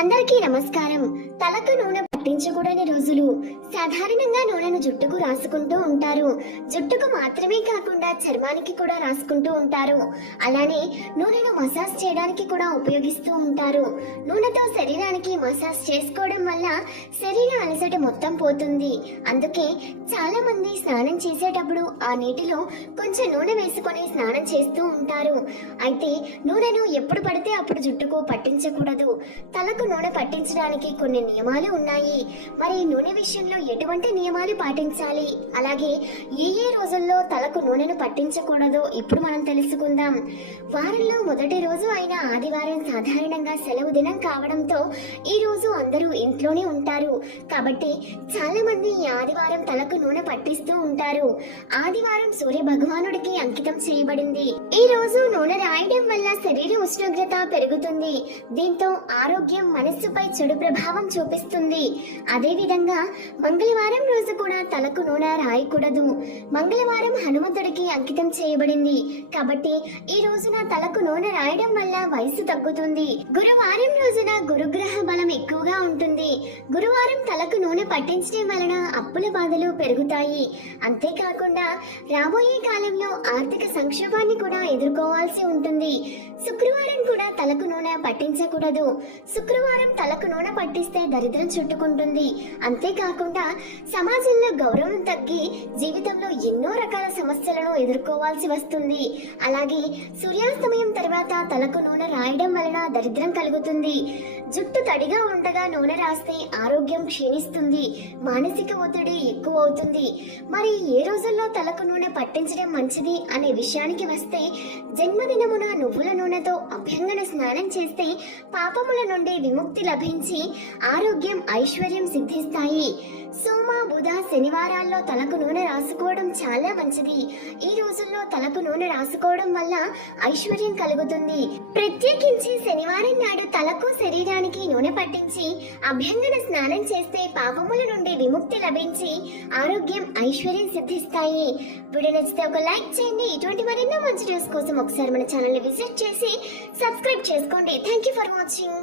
అందరికీ నమస్కారం. తలకు నూనె పట్టించకూడని రోజులు. సాధారణంగా నూనెను జుట్టుకు రాసుకుంటూ ఉంటారు. జుట్టుకు మాత్రమే కాకుండా చర్మానికి కూడా రాసుకుంటూ ఉంటారు. అలానే నూనెను మసాజ్ చేయడానికి కూడా ఉపయోగిస్తూ ఉంటారు. నూనెతో శరీరానికి మసాజ్ చేసుకోవడం వల్ల శరీర అలసట మొత్తం పోతుంది. అందుకే చాలా మంది స్నానం చేసేటప్పుడు ఆ నీటిలో కొంచెం నూనె వేసుకొని స్నానం చేస్తూ ఉంటారు. అయితే నూనెను ఎప్పుడు పడితే అప్పుడు జుట్టుకు పట్టించకూడదు. తలకు నూనె పట్టించడానికి కొన్ని నియమాలు ఉన్నాయి. మరి నూనె విషయంలో ఎటువంటి నియమాలు పాటించాలి? అలాగే ఏ ఏ రోజుల్లో తలకు నూనెను పట్టించకూడదో ఇప్పుడు మనం తెలుసుకుందాం. వారంలో మొదటి రోజు అయిన ఆదివారం సాధారణంగా సెలవు దినం కావడంతో ఈ రోజు అందరూ ఇంట్లోనే ఉంటారు. కాబట్టి చాలా మంది ఈ ఆదివారం తలకు నూనె పట్టిస్తూ ఉంటారు. ఆదివారం సూర్య భగవానుడికి అంకితం చేయబడింది. ఈ రోజు నూనె రాయడం వల్ల శరీర ఉష్ణోగ్రత పెరుగుతుంది. దీంతో ఆరోగ్యం మనస్సుపై చెడు ప్రభావం చూపిస్తుంది. అదే విధంగా మంగళవారం రోజు కూడా తలకు నూనె రాయకూడదు. మంగళవారం హనుమంతుడికి అంకితం చేయబడింది. కాబట్టి ఈ రోజున తలకు నూనె రాయడం వల్ల వయసు తగ్గుతుంది. గురువారం రోజున గురుగ్రహ ఉంటుంది. గురువారం తలకు నూనె పట్టించడం వలన అప్పుల బాధలు పెరుగుతాయి. అంతేకాకుండా రాబోయే కాలంలో ఆర్థిక సంక్షోభాన్ని కూడా ఎదుర్కోవాల్సి ఉంటుంది. శుక్రవారం కూడా తలకు నూనె పట్టించకూడదు. శుక్రవారం తలకు నూనె పట్టిస్తే దరిద్రం చుట్టుకుంటుంది. అంతేకాకుండా సమాజంలో గౌరవం తగ్గి జీవితంలో ఎన్నో రకాల సమస్యలను ఎదుర్కోవాల్సి వస్తుంది. అలాగే సూర్యాస్తమయం తర్వాత తలకు నూనె రాయడం వలన దరిద్రం కలుగుతుంది. జుట్టు తడిగా ఉండగా నూనె రాస్తే ఆరోగ్యం క్షీణిస్తుంది మానసిక ఒత్తిడి ఎక్కువ అవుతుంది మరి ఏ రోజుల్లో తలకు నూనె పట్టించడం మంచిది అనే విషయానికి వస్తే జన్మదినమున నువ్వుల నూనెతో అభ్యంగన స్నానం చేస్తే పాపముల నుండి విముక్తి లభించి ఆరోగ్యం ఐశ్వర్యం సిద్ధిస్తాయి. సోమ బుధ శనివారాల్లో తలకు నూనె రాసుకోవడం చాలా మంచిది. ఈ రోజుల్లో తలకు నూనె రాసుకోవడం వల్ల ఐశ్వర్యం కలుగుతుంది. ప్రత్యేకించి శనివారం నాడు తలకు శరీరానికి నూనె పట్టించి అభ్యంగన స్నానం చేస్తే పాపముల నుండి విముక్తి లభించి ఆరోగ్యం ఐశ్వర్యం సిద్ధిస్తాయి. వీడియో నచ్చితే ఒక లైక్ చేయండి. ఇటువంటి మరెన్నో మంచి న్యూస్ కోసం ఒకసారి మన ఛానల్ని విజిట్ చేసి సబ్స్క్రైబ్ చేసుకోండి. Thank you for watching